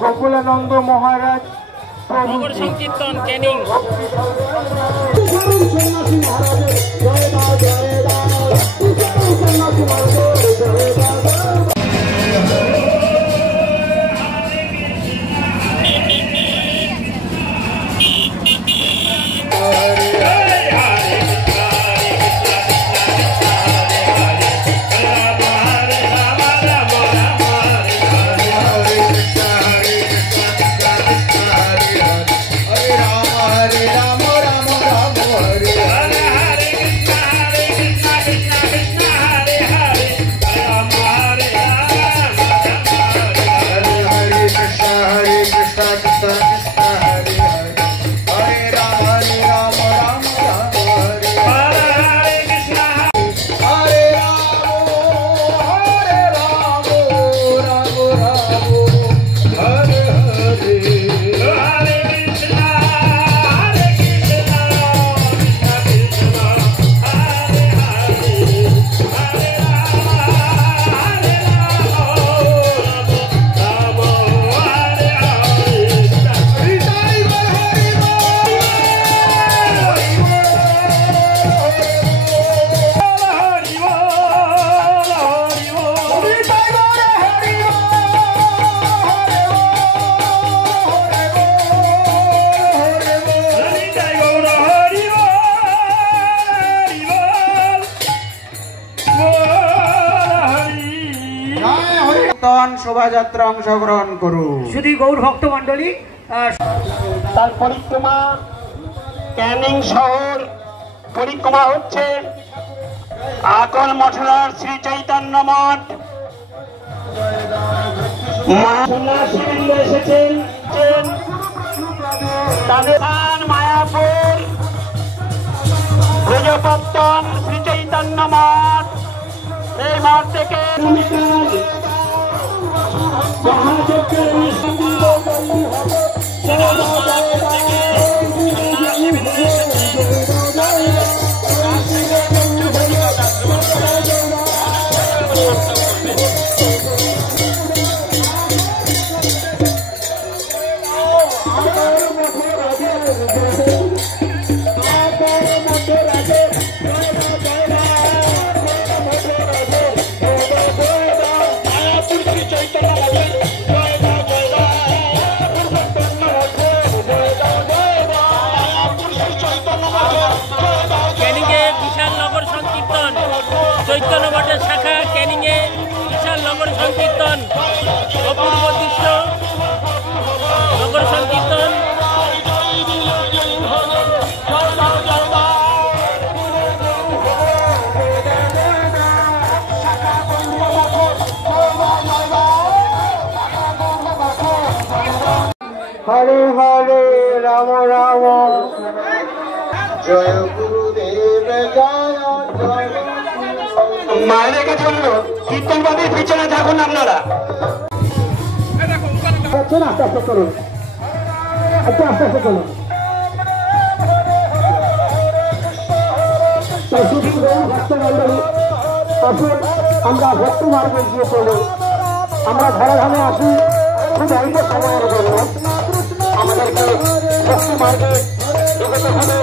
গোকুলানন্দ মহারাজ নগর সংকীর্তন ক্যানিং। শোভাযাত্রা অংশগ্রহণ করুন। শুধু গৌর ভক্ত মন্ডলী তার পরিক্রমা ক্যানিং শহর পরিক্রমা হচ্ছে। আকল মঠলার শ্রী চৈতন্য মঠ মহাসন্ন্যাসীবৃন্দ এসেছেন। তাদের মায়াপুর ব্রজপত্তন শ্রী চৈতন্য মঠ। এই মঠ থেকে চৈতন্য মঠের শাখা ক্যানিংয়ে বিশাল নগর সংকীর্তন, অপূর্ব দৃশ্য নগর সংকীর্তন। হরে হরে রাম রাম জয় গুরুদেব জয় জয়। মায়ের কাছে বললো কীর্তনবাদীর পিছনে থাকুন আপনারা। আস্তে আস্তে চলুন, একটু আস্তে আস্তে চলুন। আমরা ভক্তি মার্গে গিয়ে চলি। আমরা ঘরে ঘরে আসি খুব অল্প সময়ের জন্য। আমাদেরকে ভক্তি মার্গে এগোতে হবে।